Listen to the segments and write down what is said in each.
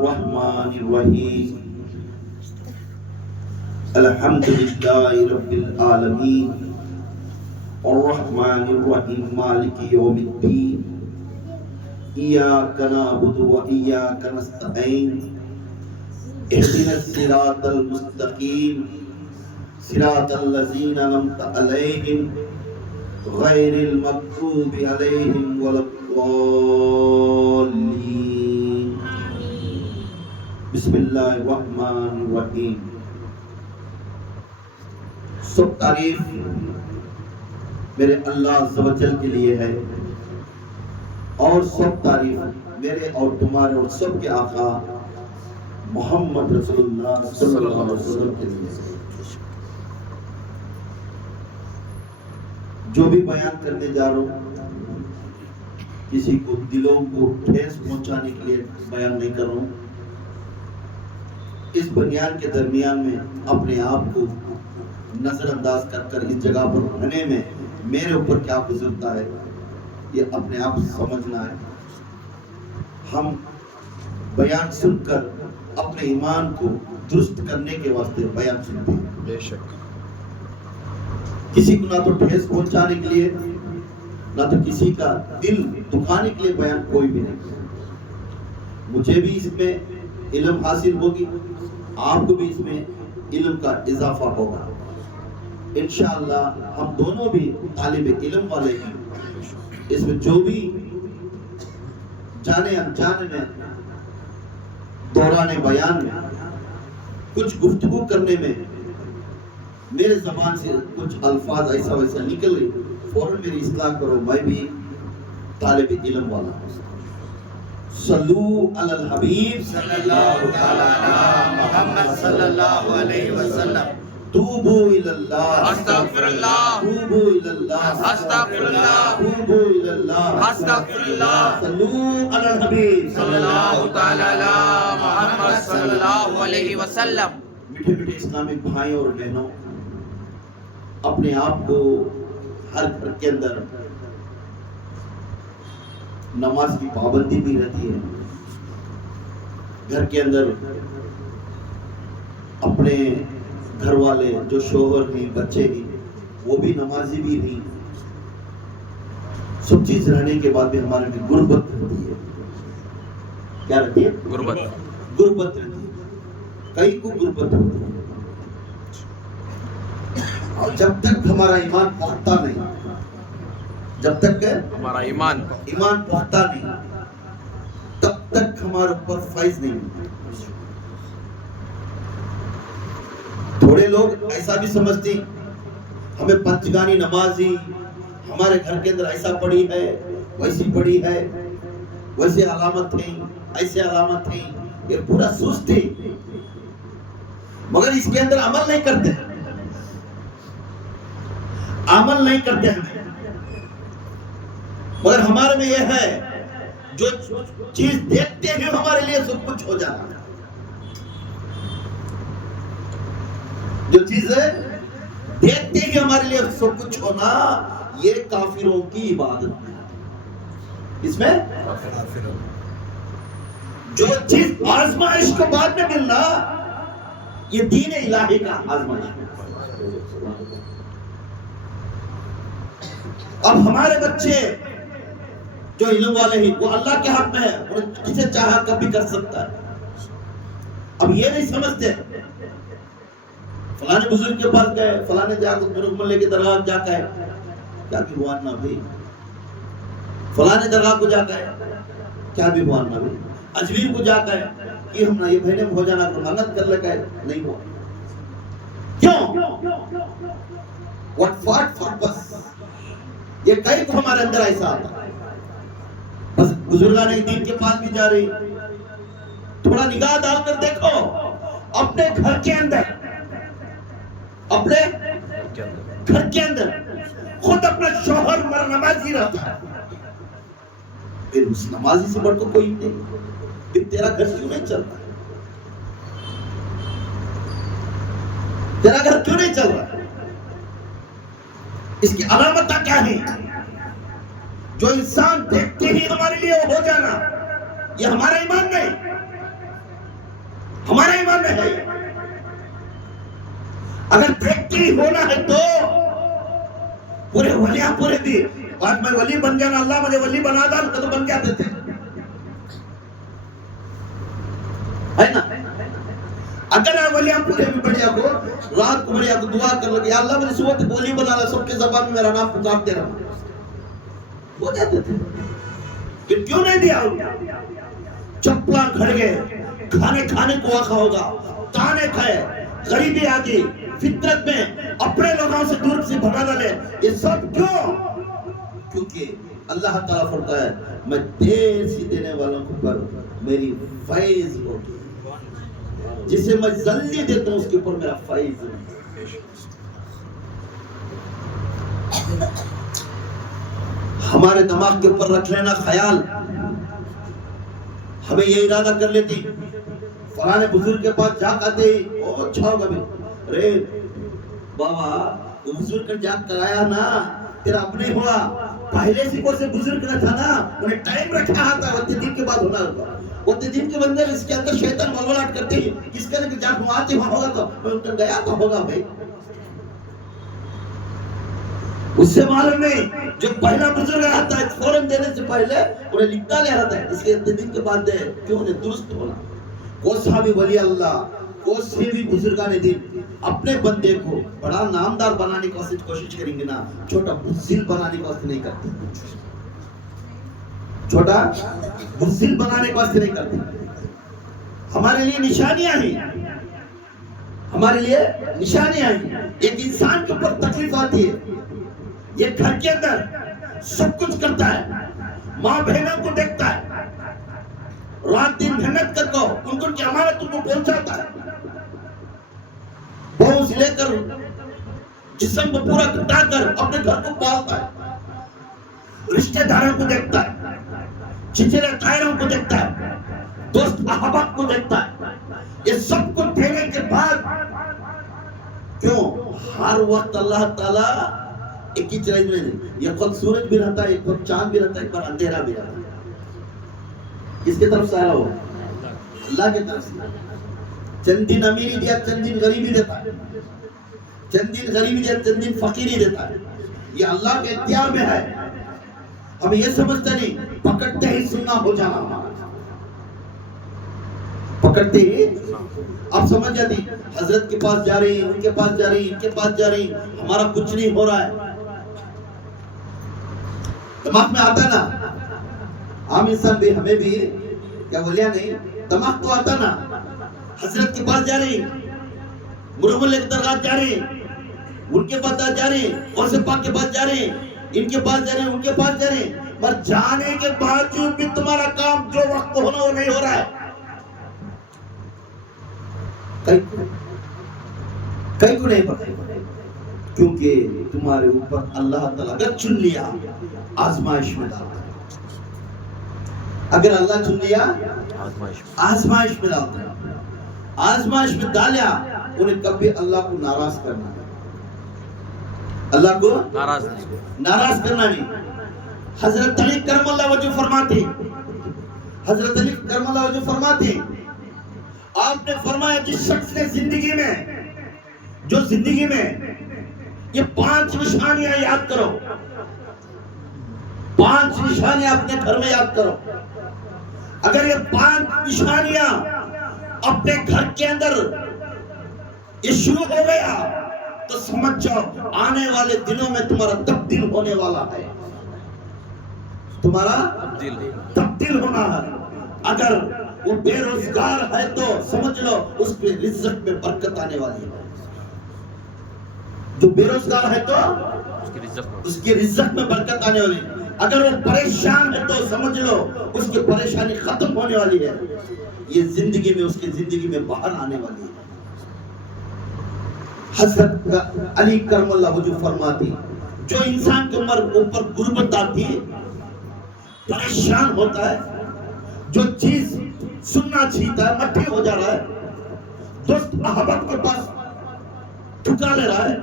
الرحمن الرحیم الحمد للہ رب العالمین الرحمن الرحیم مالک یوم الدین ایاک نعبد و ایاک نستعین اهدنا الصراط المستقیم صراط الذین انعمت علیہم غیر المغضوب علیہم ولا الضالین بسم اللہ الرحمن الرحیم۔ سب تعریف میرے اللہ عز و جل کے لیے ہے اور سب تعریف میرے اور تمہارے اور سب کے آقا محمد رسول اللہ صلی اللہ علیہ وسلم کے لیے ہے۔ جو بھی بیان کرنے جا رہا ہوں کسی کو دلوں کو ٹھیس پہنچانے کے لیے بیان نہیں کر رہا ہوں۔ اس بنیاد کے درمیان میں اپنے آپ کو نظر انداز کر کر اس جگہ پر رہنے میں میرے اوپر کیا گزرتا ہے یہ اپنے آپ سمجھنا ہے۔ ہم بیان سن کر اپنے ایمان کو درست کرنے کے واسطے بیان سنتے ہیں، بے شک کسی کو نہ تو ٹھیس پہنچانے کے لیے نہ تو کسی کا دل دکھانے کے لیے بیان کوئی بھی نہیں۔ مجھے بھی اس میں علم حاصل ہوگی، آپ کو بھی اس میں علم کا اضافہ ہوگا انشاءاللہ۔ ہم دونوں بھی طالب علم والے ہیں، اس میں جو بھی جانے انجانے میں دوران بیان میں کچھ گفتگو کرنے میں میرے زبان سے کچھ الفاظ ایسا ویسا نکل گئی فوراً میری اصلاح کرو، میں بھی طالب علم والا ہوں۔ صلو علی الحبیب صلی اللہ علی محمد صلی اللہ علیہ وسلم۔ توبو الی اللہ استغفر اللہ، توبو الی اللہ استغفر اللہ، توبو الی اللہ استغفر اللہ۔ صلو علی الحبیب صلی اللہ تعالی علی محمد صلی اللہ علیہ وسلم۔ میٹھے میٹھے اسلامک بھائی اور بہنوں، اپنے آپ کو ہر گھر کے اندر نماز کی پابندی بھی رہتی ہے، گھر کے اندر اپنے گھر والے جو شوہر ہیں بچے ہیں وہ بھی نمازی بھی نہیں، سب چیز رہنے کے بعد بھی ہمارے میں غربت رہتی ہے۔ کیا رہتی ہے؟ غربت رہتی ہے، کئی کو غربت ہوتی ہے۔ اور جب تک ہمارا ایمان پختہ نہیں، جب تک ہمارا ایمان پختہ نہیں تب تک ہمارے اوپر فیض نہیں ہوتا۔ تھوڑے لوگ ایسا بھی سمجھتے ہیں ہمیں پنجگانی نمازی ہمارے گھر کے اندر ایسا پڑی ہے ویسی پڑی ہے، ویسے علامت ہیں ایسے علامت ہیں، یہ پورا سست ہے مگر اس کے اندر عمل نہیں کرتے، عمل نہیں کرتے ہمیں۔ مگر ہمارے میں یہ ہے جو چیز دیکھتے ہیں ہمارے لیے سب کچھ ہو جانا ہے، جو چیزیں دیکھتے ہیں ہمارے لیے سب کچھ ہونا، یہ کافروں کی عبادت ہے۔ اس میں جو چیز آزمائش کو بعد میں ملنا یہ دین الہی کا آزمائش ہے۔ اب ہمارے بچے جو علم والے ہیں وہ اللہ کے حق میں ہے، اور کسے چاہا کبھی کر سکتا ہے۔ اب یہ نہیں سمجھتے فلانے بزرگ کے پاس گئے، فلانے جا کر بزرگ ملے کی درگاہ جا کر کیا بھی بوان نہ بھی، فلانے درگاہ کو جا کر کیا بھی بوان نہ بھی، اجمیر کو جا کر یہ ہم نہ یہ بہنے میں ہو جانا محنت کر لے گئے نہیں ہوا۔ کیوں؟ What for purpose؟ یہ کئی کو ہمارے اندر ایسا آتا ہے، بس بزرگان دین کے پاس بھی جا رہی، تھوڑا نگاہ ڈال کر دیکھو اپنے گھر کے اندر، اپنے گھر کے اندر خود اپنا شوہر مر نمازی رہتا ہے، پھر اس نمازی سے بڑھ کر کوئی نہیں، پھر تیرا گھر کیوں نہیں چل رہا ہے؟ تیرا گھر کیوں نہیں چل رہا ہے؟ اس کی علامت کیا ہے؟ جو انسان دیکھتے ہی ہمارے لیے ہو جانا، یہ ہمارا ایمان نہیں، ہمارے ایمان میں ہے. اگر دیکھتے ہی ہونا ہے تو پورے ولیاں پورے بھی آج میں ولی بن گیا نا, اللہ مجھے ولی بنا دا تو بن جاتے تھے, ہے نا. اگر ولیاں پورے بھی بڑھیا کو رات کو بڑھیا کو دعا کر لگے, یا اللہ مجھے صبح تک ولی بنا لا, سب کے زبان میں میرا نام پکارتے رہا, ہو جاتے تھے. پھر کیوں نہیں دیا؟ چپلا کھڑ گئے, کھانے کو آخا ہوگا, تانے کھائے, غریبی آ گئی, فطرت میں اپنے لوگوں سے دور سے بھگا ڈالے. یہ سب کیوں؟ کیونکہ اللہ تعالیٰ فرماتا ہے میں دیر سے دینے والوں کے اوپر میری فیض ہوگی, جسے میں جلدی دیتا ہوں اس کے اوپر میرا فیض ہے. ہمارے دماغ کے اوپر رکھ لینا خیال, ہمیں یہ ارادہ کر لیتی فلانے بزرگ کے پاس جا کر دے, او اچھا ہوگا بھی, ارے بابا بزرگ کا جا کر آیا نا, تیرا اپنے ہوا, پہلے سے کوئی سے بزرگ نہ تھا نا, انہیں ٹائم رکھا تھا, وقت دن کے بعد ہونا ہوگا. وقت دن کے بندے اس کے اندر شیطان ولولاٹ کرتے ہیں, کس کرنے کے جا گھماتے وہاں ہوگا تو ان کا گیا تو ہوگا بھائی. اس سے معلوم نہیں جو پہلا بزرگ آتا ہے فوراً دینے سے پہلے انہیں لکھتا لے رہتا ہے, اس کے دن کے بعد دے کیوں انہیں درست ہونا. کو صحابی ولی اللہ, کو سے بھی بزرگان دین اپنے بندے کو بڑا نامدار بنانے کی کوشش کریں گے نا, چھوٹا بزدل بنانے کی کوشش نہیں کرتے, چھوٹا بزدل بنانے کی کوشش نہیں کرتے. ہمارے لیے نشانیاں ہیں, ہمارے لیے نشانیاں ہیں. ایک انسان کے اوپر تکلیف آتی ہے, یہ گھر کے اندر سب کچھ کرتا ہے, ماں بہنوں کو دیکھتا ہے, رات دن محنت کر کو ان کی امانت ان کو پہنچاتا ہے, بہو سے لے کر جسم کو پورا کٹا کر اپنے گھر کو پالتا ہے, رشتہ داروں کو دیکھتا ہے, چچیرے تائروں کو دیکھتا ہے, دوست احباب کو دیکھتا ہے. یہ سب کو دینے کے بعد کیوں ہر وقت اللہ تعالیٰ ایک ہی چیز نہیں, یہ خود سورج بھی رہتا ہے, ایک خود چاند بھی رہتا ہے, ایک بار اندھیرا بھی رہتا ہے. کس کی طرف سے آیا ہو؟ اللہ کی طرف سے. چند دن امیری دیا, چند دن غریبی دیتا ہے, چند دن غریبی دیا, چند دن فقیری دیتا ہے. یہ اللہ کے اختیار میں ہے, ہم یہ سمجھتے نہیں, پکڑتے ہی سننا ہو جانا, پکڑتے ہی آپ سمجھ جاتی حضرت کے پاس جا رہی, ان کے پاس جا رہی, ان کے پاس جا رہی, ہمارا کچھ نہیں ہو رہا ہے. دماغ میں آتا نا, عام انسان بھی, ہمیں بھی, کیا بولیا نہیں, دماغ تو آتا نا. حضرت کے پاس جا رہی, مرحوم اللہ کی درگاہ جا رہی, ان کے پاس جا رہی, غوث پاک کے پاس جا رہی, ان کے پاس جا رہی, ان کے پاس جا رہی, پر جانے کے باوجود بھی تمہارا کام جو وقت ہونا وہ نہیں ہو رہا ہے. کئی کو نہیں پڑھتے, کیونکہ تمہارے اوپر اللہ تعالیٰ اگر چن لیا آزمائش میں ڈالتا ہے. اگر اللہ چن لیا آزمائش میں ڈالتا ہے, آزمائش میں ڈالیا, انہیں کبھی اللہ کو ناراض کرنا نہیں, اللہ کو ناراض کرنا نہیں. حضرت علی کرم اللہ وجہ فرماتے, حضرت علی کرم اللہ وجہ فرماتے, آپ نے فرمایا جس شخص نے زندگی میں, جو زندگی میں یہ 5 نشانیاں یاد کرو, 5 نشانیاں اپنے گھر میں یاد کرو, اگر یہ 5 نشانیاں اپنے گھر کے اندر یہ شروع ہو گیا تو سمجھ جاؤ آنے والے دنوں میں تمہارا تبدیل ہونے والا ہے, تمہارا تبدیل ہونا ہے. اگر وہ بے روزگار ہے تو سمجھ لو اس پہ رزق میں برکت آنے والی ہے. جو بے روزگار ہے تو اس کی رزق میں برکت آنے والی ہے. اگر وہ پریشان ہے تو سمجھ لو اس کی پریشانی ختم ہونے والی ہے. یہ زندگی میں, اس کی زندگی میں باہر آنے والی ہے. حضرت علی کرم اللہ وجہ فرماتی, جو انسان کے اوپر غربت آتی ہے, پریشان ہوتا ہے, جو چیز سننا چاہتا ہے مٹی ہو جا رہا ہے, دوست احباب کے پاس ٹھکا لے رہا ہے,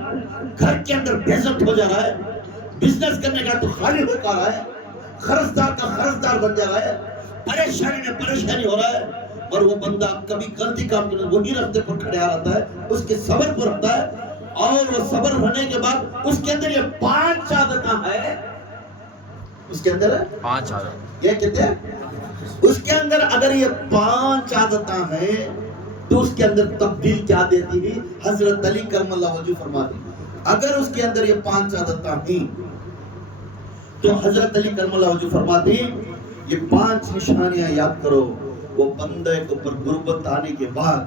گھر کے اندر بےعزت ہو جا رہا ہے, بزنس کرنے کا تو خالی ہو پا رہا ہے, خرچدار کا خرچدار بن جا رہا ہے, پریشانی میں پریشانی ہو رہا ہے, اور وہ بندہ کبھی غلطی کام کرتا ہے وہی راستے پر کھڑا رہتا ہے، اس کے صبر پر رہتا ہے، اور وہ صبر رہنے کے بعد اس کے اندر یہ 5 عادتیں ہیں، اس کے اندر 5 عادت، یہ کہتے ہیں اس کے اندر اگر یہ 5 عادتیں ہیں تو اس کے اندر تبدیل کیا دیتی ہے؟ حضرت علی کرم اللہ وجہ فرماتے ہیں اگر اس کے اندر یہ 5 عادتیں ہیں تو حضرت علی کرم اللہ وجہ فرماتے ہیں یہ 5 نشانیاں یاد کرو، وہ بندے کو پر غربت آنے کے بعد،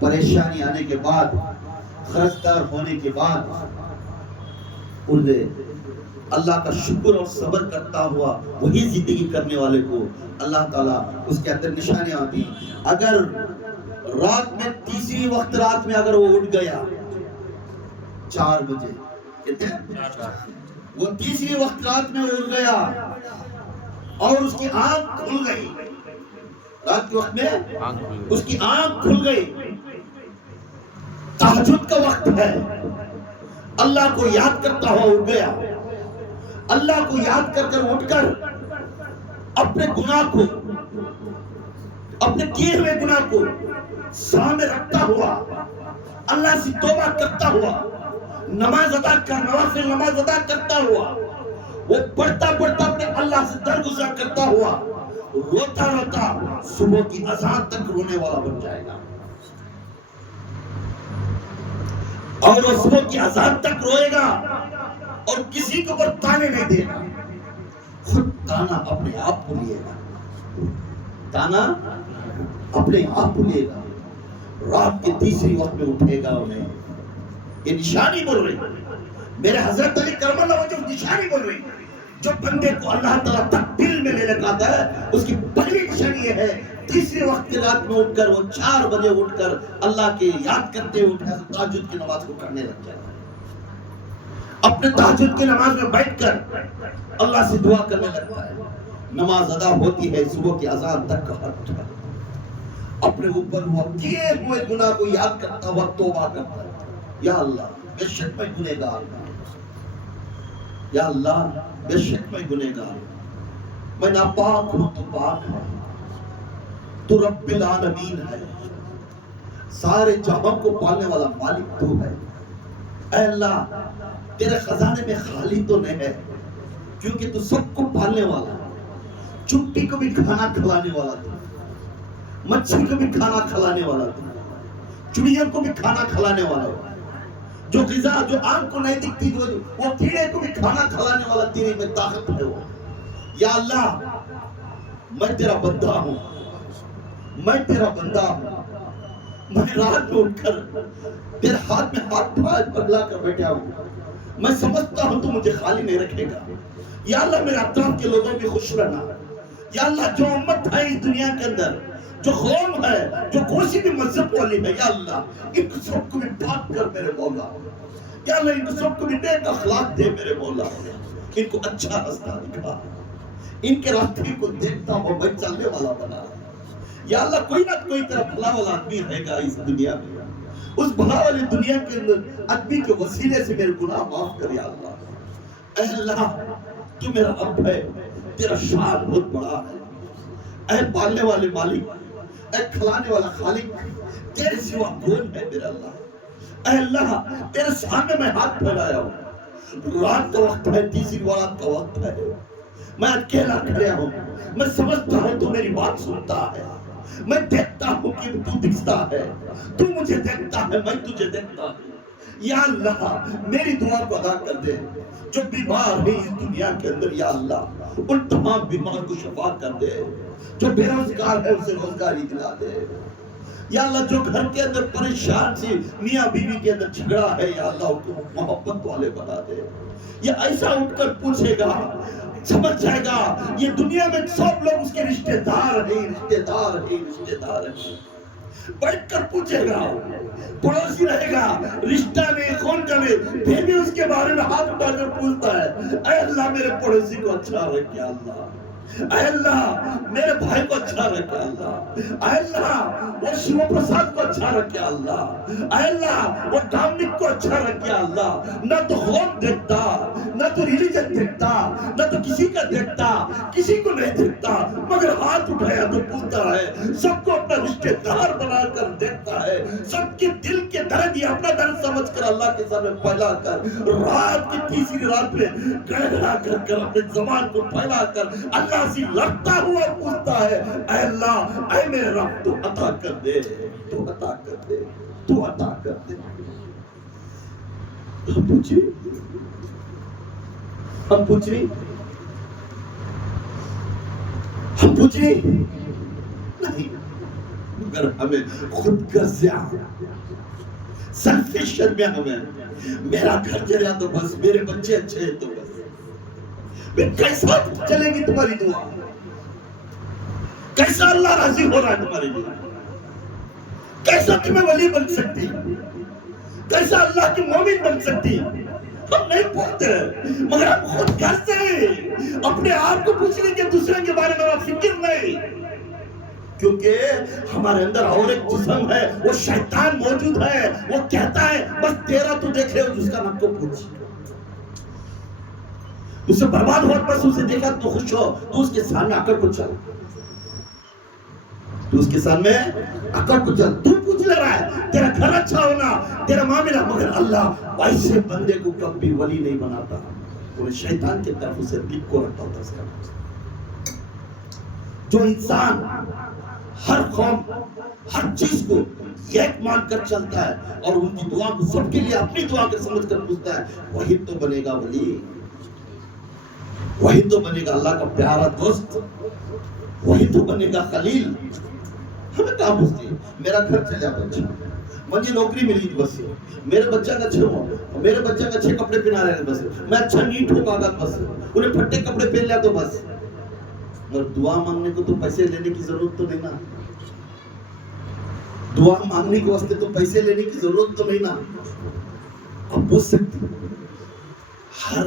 پریشانی آنے کے بعد، خرچدار ہونے کے بعد انہیں اللہ کا شکر اور صبر کرتا ہوا وہی زندگی کرنے والے کو اللہ تعالیٰ اس کے اندر نشانیاں آتی ہیں۔ اگر رات میں تیسری وقت رات میں اگر وہ اٹھ گیا 4 بجے، کہتے ہیں وہ تیسری وقت رات میں اٹھ گیا اور اس کی آنکھ کھل گئی، رات کے وقت میں اس کی آنکھ کھل گئی، تہجد کا وقت ہے، اللہ کو یاد کرتا ہوا اٹھ گیا، اللہ کو یاد کر کر اٹھ کر اپنے گناہ کو، اپنے کیے ہوئے گناہ کو سامنے رکھتا ہوا، اللہ سے توبہ کرتا ہوا، نماز ادا کر، نوافل نماز ادا کرتا ہوا، وہ پڑھتا پڑھتا اپنے اللہ سے درگزر کرتا ہوا، روتا روتا صبح کی اذان تک رونے والا بن جائے گا، اور وہ صبح کی اذان تک روئے گا اور کسی کو پر تانے نہیں دے گا، خود تانا اپنے آپ کو لیے گا، تانا اپنے آپ کو لیے گا، رات کے تیسری وقت میں اٹھے گا انہیں، یہ نشانی بول رہی میرے حضرت علی کرم اللہ وجہ نشانی بول رہی، جو بندے کو اللہ تعالیٰ تک دل میں لے لگاتا ہے اس کی پہلی نشانی یہ ہے تیسری وقت کی رات میں اٹھ کر وہ 4 بجے اٹھ کر اللہ کے یاد کرتے اٹھے تہجد کی نماز کو کرنے لگ جائے، اپنے تہجد کی نماز میں بیٹھ کر اللہ سے دعا کرنے لگتا ہے، نماز ادا ہوتی ہے صبح کی اذان تک کا وقت ہے، اپنے اوپر ہوا کیے ہوئے گناہ کو یاد کرتا ہوا توبہ کرتا ہے، یا اللہ بے شک میں گنہگار ہوں، یا اللہ بے شک میں گنہگار ہوں، میں ناپاک ہوں تو پاک ہے، تو رب العالمین ہے، سارے جہاں کو پالنے والا مالک تو ہے، اے اللہ تیرے خزانے میں خالی تو نہیں ہے کیونکہ تو سب کو پالنے والا ہے، چپٹی کو بھی کھانا کھلانے والا تو، مچھلی کو بھی کھانا کھلانے والا تو، چڑیا کو بھی کھانا کھلانے والا ہے، جو غذا جو آنکھ کو نہیں دکھتی وہ کیڑے کو بھی کھانا کھلانے والا تیرے میں طاقت ہے وہ، یا اللہ میں تیرا بندہ ہوں، میں تیرا بندہ ہوں، میں رات میں اٹھ کر تیرے ہاتھ میں ہاتھ پگلا کر بیٹھا ہوں، میں سمجھتا ہوں تو مجھے خالی نہیں رکھے گا، یا اللہ میرے اطراف کے لوگوں بھی خوش رہنا، یا اللہ جو امت ہے اس دنیا کے اندر، جو قوم ہے، جو کوئی بھی مذہب والی ہے، یا اللہ ان کو سب کو بھی پاک کر میرے مولا، یا اللہ ان کو سب کو بھی نیک اخلاق دے میرے مولا، ان کو اچھا راستہ دکھا، ان کے راستے کو دیکھتا ہوں میں چلنے والا بنا، یا اللہ کوئی نہ کوئی طرح بھلا والا آدمی رہے گا اس دنیا میں، اس بھلا والی دنیا کے اندر آدمی کے وسیلے سے میرے گناہ معاف کر، یا اللہ اے اللہ تو میرا رب ہے، تیرا شان بہت بڑا ہے، اے پالنے والے مالک، اے کھلانے والا خالق، تیرے سوا کون ہے میرا اللہ، اے اللہ تیرے سامنے میں ہاتھ پھیلایا ہوں، رات کا وقت ہے، تیسری رات کا وقت ہے، میں اکیلا کھڑا ہوں، میں سمجھتا ہوں تو میری بات سنتا ہے، میں دیکھتا ہوں کہ تو دکھتا ہے، تو مجھے دیکھتا ہے، میں تجھے دیکھتا ہوں، یا اللہ میری دعا کو ادا کر دے، جو بیمار ہے اس دنیا کے اندر یا اللہ ان تمام بیمار کو شفا کر دے، جو بے روزگار ہے اسے روزگاری دلا دے، یا اللہ جو گھر کے اندر پریشان سی میاں بیوی کے اندر جھگڑا ہے یا اللہ ان کو محبت والے بنا دے، یا ایسا اٹھ کر پوچھے گا سمجھ جائے گا یہ دنیا میں سب لوگ اس کے رشتہ دار ہیں، رشتہ دار ہیں، رشتہ دار ہیں، بیٹھ کر پوچھے گا، پڑوسی رہے گا رشتہ نہیں کون جانے، پھر بھی اس کے بارے میں ہاتھ اٹھا کر پوچھتا ہے اے اللہ میرے پڑوسی کو اچھا رکھ، یا اللہ اے اللہ میرے بھائی کو اچھا رکھے اللہ، اے اللہ وہ شیو پرساد کو اچھا رکھے اللہ، اے اللہ وہ ڈامنک کو اچھا رکھے اللہ، نہ تو ہوم دیکھتا، نہ تو ریلیجن دیکھتا، نہ تو کسی کا دیکھتا، کسی کو نہیں دیکھتا، مگر ہاتھ اٹھایا تو پوچھتا ہے، سب کو اپنا رشتہ دار بنا کر دیکھتا ہے، سب کے دل کے درد یہ اپنا درد سمجھ کر اللہ کے سامنے پھیلا کر، رات کی تیسری رات میں گڑگڑا کر اپنے زبان کو پھیلا کر اللہ سے لڑتا ہوا پوچھتا ہے، اے اللہ اے میرے رب تو عطا کر دے، تو عطا کر دے، تو عطا کر دے۔ ہم پوچھیں نہیں، مگر ہمیں خود غرضیاں سیلفش میں ہمیں میرا گھر چلا تو بس، میرے بچے اچھے ہیں تو بس، کیسا چلے گی تمہاری دعا، کیسا اللہ راضی ہو رہا ہے تمہاری دعا، کیسا تمہیں ولی بن سکتی، کیسا اللہ کی مومن بن سکتی؟ ہم نہیں پوچھتے مگر ہم خود کرتے ہیں، اپنے آپ کو پوچھنے کے دوسرے کے بارے میں فکر نہیں، کیونکہ ہمارے اندر اور ایک جسم ہے، وہ شیطان موجود ہے، وہ کہتا ہے بس تیرا تو دیکھ رہے ہو جس کا نام کو پوچھ، اسے برباد ہو بس اسے دیکھا تو خوش ہو، تو اس کے سامنے آ کر کو چل، تو اس کے سامنے آ کر کو چل، تو پوچھ لے رہا ہے تیرا گھر اچھا ہونا، تیرا معاملہ، مگر اللہ ایسے بندے کو کبھی ولی نہیں بناتا، انہیں شیطان کی طرف اسے دل کو رکھتا ہوتا ہے۔ جو انسان ہر قوم ہر چیز کو ایک مان کر چلتا ہے اور ان کی دعا کو سب کے لیے اپنی دعا کے سمجھ کر پوچھتا ہے، وہی تو بنے گا ولی، وہی تو بنے گا اللہ کا پیارا دوست، وہی تو بنے گا خلیل۔ ہمیں کہاں پوچھتی ہے میرا گھر چل جاتا اچھا، مجھے نوکری ملی بس، میرے بچہ کا اچھے ہو، میرے بچہ کا اچھے کپڑے پہنا رہے ہیں بس، میں اچھا نیٹ ہو پاگا بس، انہیں پھٹے کپڑے پہن لیا تو بس، اور دعا مانگنے کو تو پیسے لینے کی ضرورت تو نہیں نا، دعا مانگنے کے واسطے تو پیسے لینے کی ضرورت تو نہیں نا۔ اب پوچھ سکتے ہر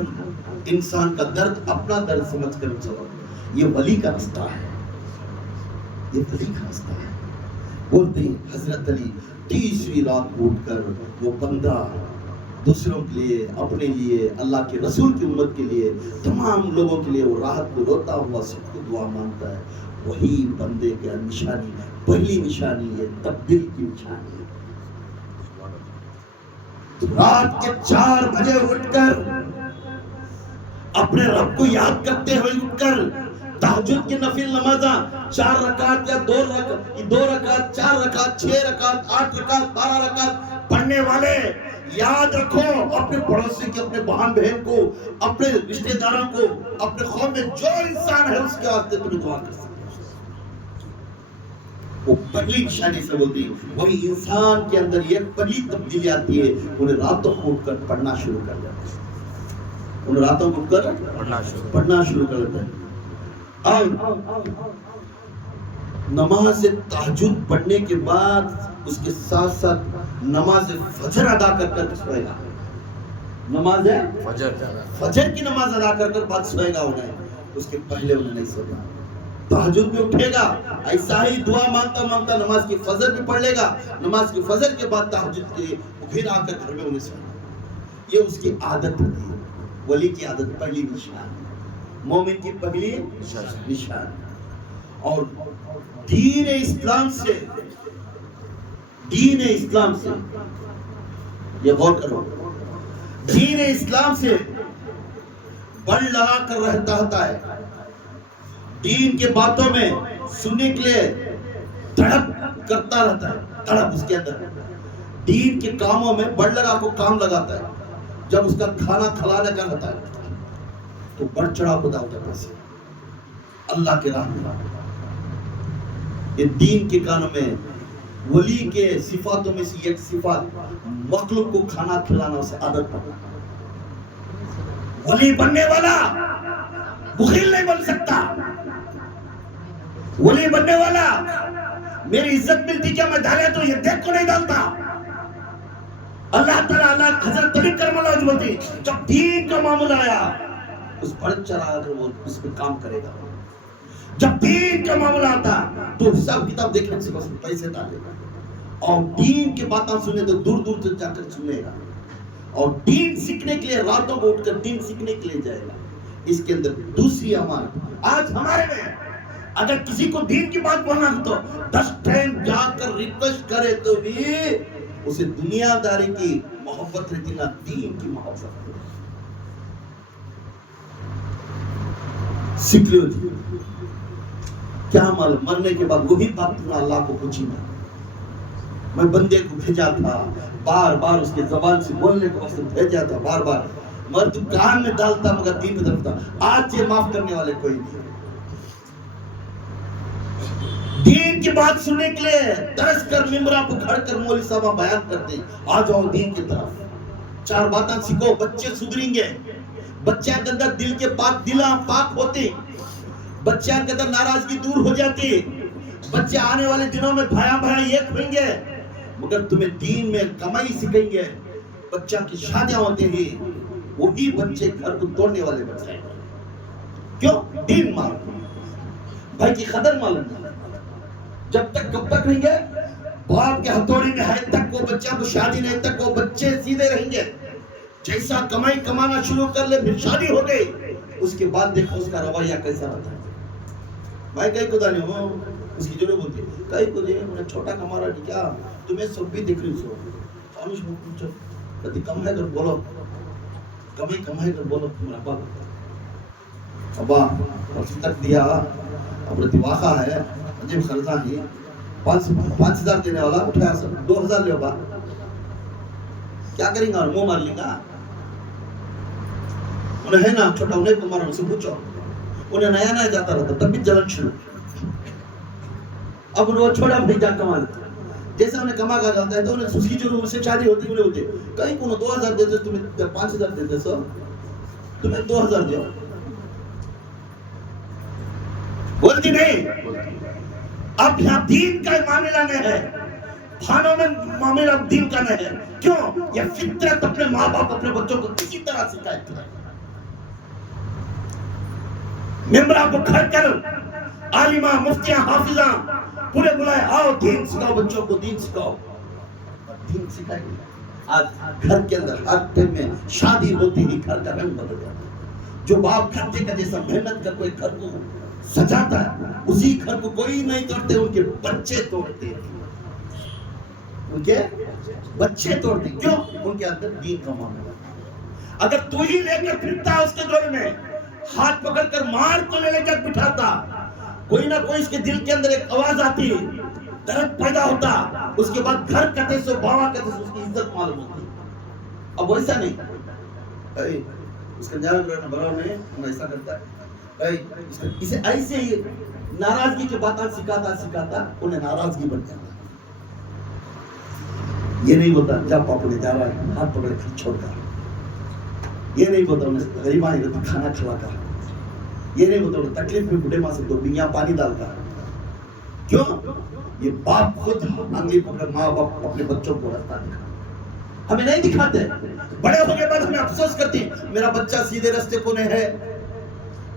انسان کا درد اپنا درد سمجھ کر چلو، یہ ولی کا راستہ ہے، یہ ولی کا راستہ ہے۔ بولتے ہیں حضرت علی تیسری رات اٹھ کر وہ بندہ دوسروں کے لیے، اپنے لیے، اللہ کے رسول کی امت کے لیے، تمام لوگوں کے لیے وہ رات کو روتا ہوا سب کو دعا مانگتا ہے، وہی بندے کا نشانی، پہلی نشانی ہے تبدیل کی نشانی ہے۔ رات کے 4 بجے اٹھ کر اپنے رب کو یاد کرتے ہوئے اٹھ کر تہجد کی نفل نمازاں 4 رکعت یا 2 رکعت 4 رکعت 6 رکعت 8 رکعت 12 رکعت پڑھنے والے یاد رکھو، اپنے پڑوسی کے، اپنے بہن بہن کو، اپنے رشتہ داروں کو، اپنے قوم میں جو انسان ہے اس کے واسطے تمہیں دعا کر سکتے۔ وہ پہلی نشانی سے بولتی وہی انسان کے اندر یہ پہلی تبدیلی آتی ہے، انہیں راتوں کو اٹھ کر پڑھنا شروع کر دیتا ہے، انہیں راتوں کو اٹھ کر پڑھنا شروع کر دیتا ہے۔ اور نماز تہجد پڑھنے کے بعد اس کے ساتھ ساتھ نماز فجر ادا کر کر سوئے گا، نماز فجر کی نماز ادا کر کر بعد سوئے گا، انہیں اس کے پہلے انہیں نہیں سونا، تہجد میں اٹھے گا، ایسا ہی دعا مانگتا مانگتا نماز کی فجر بھی پڑھ لے گا، نماز کی فجر کے بعد تہجد کے لیے پھر آ کر گھر میں انہیں سونا، یہ اس کی عادت ہوتی ہے۔ ولی کی عادت پہلی نشان، مومن کی پہلی نشان۔ اور دین اسلام سے یہ غور کرو، دین اسلام سے بڑھ لگا کر رہتا ہوتا ہے، دین کے باتوں میں سننے کے لیے تڑپ کرتا رہتا ہے، تڑپ اس کے اندر، دین کے کاموں میں بڑھ لگا کو کام لگاتا ہے، جب اس کا کھانا کھلانے کا رہتا ہے تو بڑھ چڑھا ہوتا ہے سے اللہ کے راہ میں۔ یہ دین کے کانوں میں ولی کے صفاتوں میں سے ایک صفات مخلوق کو کھانا کھلانا، اسے عادت پڑنا۔ ولی بننے والا بخیل نہیں بن سکتا، ولی بننے والا میری عزت ملتی کیا میں ڈالے تو یہ دیکھ کو نہیں ڈالتا۔ اللہ تعالیٰ حضرت علی کرم اللہ وجہ بولتی جب دین کا معاملہ آیا اس پر چلا کر وہ اس پہ کام کرے گا، جب دین کا معاملہ آتا تو حساب کتاب دیکھنے سے بس پیسے ڈالے گا، اور دین کی باتیں سنے تو دور دور تک جا کر سنے گا، اور دین سیکھنے کے لیے راتوں کو اٹھ کر دین سیکھنے کے لیے جائے گا۔ اس کے اندر دوسری امانت آج ہمارے میں، اگر کسی کو دین کی بات بولنا تو 10 ٹائم جا کر ریکویسٹ کرے تو بھی اسے دنیا داری کی محبت رہتی نہ دین کی محبت۔ سیکھ لو جی، کیا معلوم مرنے کے بعد وہی بات تم اللہ کو پوچھی گا۔ میں بندے کو بھیجا تھا، بار بار اس کے زبان سے بولنے کو واسطے بھیجا تھا، بار بار مرد کان میں ڈالتا مگر دین میں رکھتا، آج یہ معاف کرنے والے کوئی نہیں۔ دین کی بات سننے کے لیے ترس کر ممبروں کو کھڑ کر مولوی صاحب بیان کرتے ہیں، آ جاؤ دین کی طرف، 4 باتیں سیکھو، بچے سدھریں گے، بچے کے اندر دل کے پاک ہوتے، بچے کے اندر ناراضگی دور ہو جاتی، بچے آنے والے دنوں میں بھائی ایک ہوئیں گے، مگر تمہیں دین میں کمائی سکھیں گے۔ بچہ کی شادیاں ہوتے ہی وہی بچے گھر کو توڑنے والے بن جائیں گے۔ کیوں؟ دین معلوم، بھائی کی قدر معلوم۔ جب تک کب تک رہیں گے؟ باپ کے ہتھوڑی میں ہے تک وہ بچہ کو شادی نہیں، تک وہ بچے سیدھے رہیں گے۔ جیسا کمائی کمانا شروع کر لے پھر شادی ہو گئی، اس کے بعد دیکھو اس کا رویہ کیسا رہتا ہے۔ بھائی کئی کو دانے ہو اس کی ضرور بولتی ہے، کئی کو دے انہیں چھوٹا کما رہا ہے کیا تمہیں سب بھی دیکھ رہی سو خاموش پوچھو کدی کم ہے کر بولو، کم ہے کر بولو تمہارا ابا پرسوں تک دیا اب رتواخہ ہے عجیب خرچہ ہی 5,000 دینے والا اٹھایا سر 2,000 لے با کیا کریں گا، منہ مار لیں گا۔ انہیں ہے نا چھوٹا، انہیں کو مارا، ان سے پوچھو، انہیں نیا جاتا رہتا تب بھی جلن شروع، اب وہ چھوڑا بھائی جا کما لیتا، جیسا انہیں کما کا جاتا ہے تو انہیں اس کی جو سے شادی ہوتی انہیں ہوتی کہیں کو 2,000 دیتے تمہیں 5,000 دیتے سو تمہیں 2,000 دیا بولتی نہیں۔ اب یہاں دین کا معاملہ نہیں ہے، کھانوں میں معاملہ دین کا نہیں ہے۔ کیوں؟ یہ فطرت اپنے ماں باپ اپنے بچوں کو کسی طرح سکھائے ہیں۔ ممبروں کو کھڑ کر عالمہ مفتیاں حافظاں پورے بلائے، آؤ دین سکھاؤ بچوں کو، دین سکھاؤ، دین سکھائے۔ آج گھر کے اندر ہر ٹائم میں شادی ہوتی ہی گھر کا رنگ بدل جاتا ہے۔ جو باپ گھر کا جیسا محنت کر کوئی گھر کو سجاتا ہے اسی گھر کو کوئی نہیں توڑتے، ان کے بچے توڑتے ہیں، ان کے بچے توڑتے۔ کیوں؟ ان کے اندر دین کا معاملہ۔ اگر تو ہی لے کر پھرتا اس کے دور میں ہاتھ پکڑ کر مار کو لے کر بٹھاتا، کوئی نہ کوئی اس کے دل کے اندر ایک آواز آتی، درد پیدا ہوتا، اس کے بعد گھر کہتے سو باوا کہتے سو اس کی عزت معلوم ہوتی۔ اب ویسا نہیں، اس کا جان بڑا نہیں ایسا کرتا ہے، اسے ایسے ہی ناراضگی کی باتیں سکھاتا انہیں ناراضگی بن جاتا۔ یہ نہیں بولتا جب پاپو نے جا رہا ہے ہاتھ پکڑ کے چھوڑ کر، یہ نہیں بولتا انہیں غریبانی رہتا کھانا کھلا کر، یہ نہیں بولتا انہیں تکلیف میں بڑھے ماں سے 2 بنگیاں پانی ڈالتا۔ کیوں؟ یہ باپ خود انگلی پکڑ ماں باپ اپنے بچوں کو رستہ دکھا، ہمیں نہیں دکھاتے۔ بڑے ہونے کے بعد ہمیں افسوس کرتی میرا بچہ سیدھے راستے کو نہیں ہے،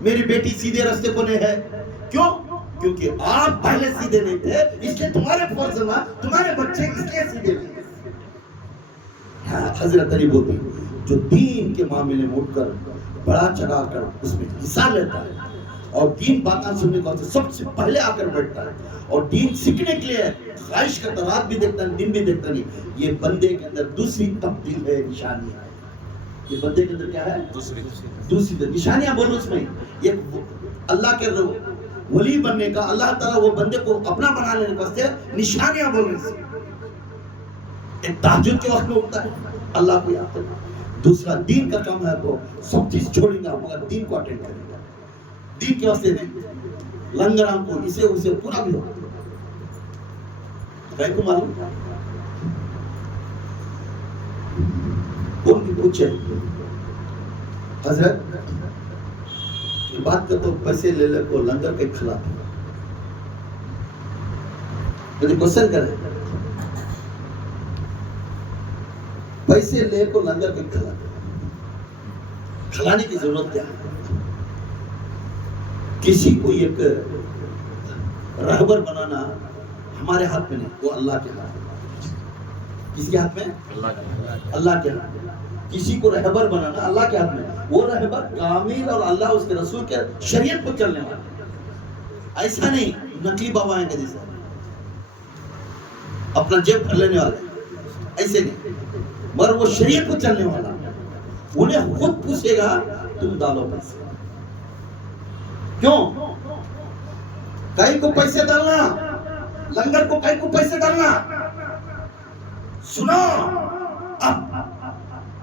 میری بیٹی سیدھے راستے کو نہیں ہے۔ کیوں؟ کیونکہ آپ پہلے سیدھے نہیں تھے، اس لیے تمہارے فرزند تمہارے بچے اس لیے سیدھے نہیں۔ حضرت علی بولتے جو دین کے معاملے میں اٹھ کر بڑا چڑھا کر اس میں حصہ لیتا ہے اور دین باتیں سننے کو سب سے پہلے آ کر بیٹھتا ہے اور دین سیکھنے کے لیے خواہش کرتا، رات بھی دیکھتا ہے دن بھی دیکھتا نہیں، یہ بندے کے اندر دوسری تبدیل ہے، نشانی ہے۔ یہ بندے کے اندر کیا ہے؟ دوسری نشانیاں بولو اس میں، یہ اللہ کے ولی بننے کا، اللہ تعالیٰ وہ بندے کو اپنا بنا لینے کے واسطے نشانیاں بولنے سے۔ ایک تہجد کے وقت میں اٹھتا ہے، اللہ کو یاد کرتا، دوسرا دین کا کام ہے تو سب چیز چھوڑیں گا مگر دین کو اٹینڈ کریں گا، دین کے واسطے نہیں، لنگران کو اسے پورا بھی ہو۔ کہیں کو معلوم ان کی پوچھے حضرت بات کر تو پیسے لے لے کو لنگر کے کھلاتے، مجھے کوشچن کرے پیسے لے کو لنگر کے کھلاتے، کھلانے کی ضرورت کیا ہے؟ کسی کو ایک رہبر بنانا ہمارے ہاتھ میں نہیں، وہ اللہ کے ہاتھ میں۔ کس کے ہاتھ میں؟ اللہ کے ہاتھ میں۔ کسی کو رہبر بنانا اللہ کے ہاتھ میں، وہ رہبر کامل اور اللہ اس کے رسول کے شریعت پر چلنے والا، ایسا نہیں نقلی بابا ہیں کدی سے اپنا جیب بھر لینے والا، ایسے نہیں، مگر وہ شریعت پر چلنے والا، انہیں خود پوچھے گا تم ڈالو پیسے کیوں؟ کئی کو پیسے ڈالنا، لنگر کو کئی کو پیسے ڈالنا، سنو اب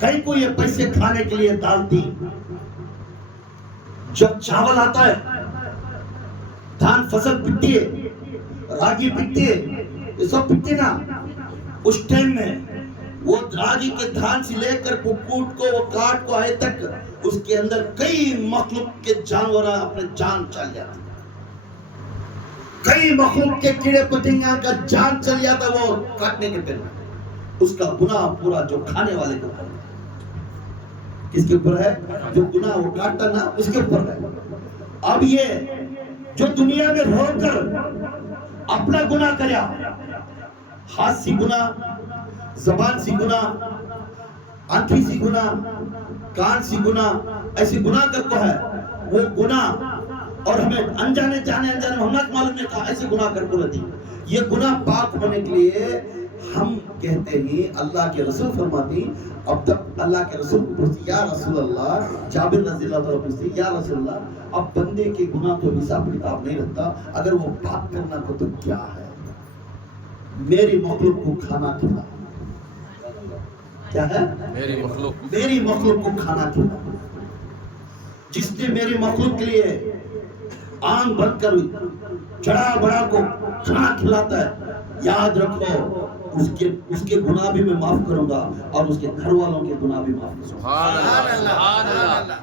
کئی کو یہ پیسے کھانے کے لیے ڈالتی، جب چاول آتا ہے، دھان فصل پکتی ہے، راگی پکتی ہے، یہ سب پکتی نا، اس ٹائم میں وہ راگی کے دھان سے لے کر کوٹ کو وہ کاٹ کو آئے تک اس کے اندر کئی مخلوق کے جانوراں اپنے جان چل جاتے، کئی مخلوق کے کیڑے پتنگیاں کا جان چل جاتا وہ کاٹنے کے پہلے۔ اس کا گناہ پورا جو کھانے والے کے اوپر ہے، کس کے اوپر ہے؟ جو گناہ وہ کاٹتا نا اس کے اوپر ہے۔ اب یہ جو دنیا میں رو کر اپنا گناہ کریا، ہاتھ سے گناہ، زبان سے گناہ، آنکھی سے گناہ، کان سے گناہ، ایسی گناہ کرتا ہے وہ گناہ، اور ہمیں انجانے جانے ہم معلوم نہیں تھا ایسے گناہ کرتے رہتی۔ یہ گناہ پاک ہونے کے لیے ہم کہتے ہیں، اللہ کے رسول فرماتی، اب تک اللہ کے رسول کو پوچھتی یا رسول اللہ، جابر رضی اللہ تعالیٰ پوچھتی یا رسول اللہ، اب بندے کے گناہ تو حساب کتاب نہیں رکھتا، اگر وہ بات کرنا کو تو کیا ہے؟ میری مخلوق کو کھانا کھلا، کیا ہے؟ میری مخلوق کو کھانا کھلا، جس نے میری مخلوق کے لیے آنکھ بند کر چڑھا بڑا کو کھانا کھلاتا ہے، یاد رکھو اس کے گناہ بھی میں معاف کروں گا اور اس کے گھر والوں کے گناہ بھی معاف کروں گا۔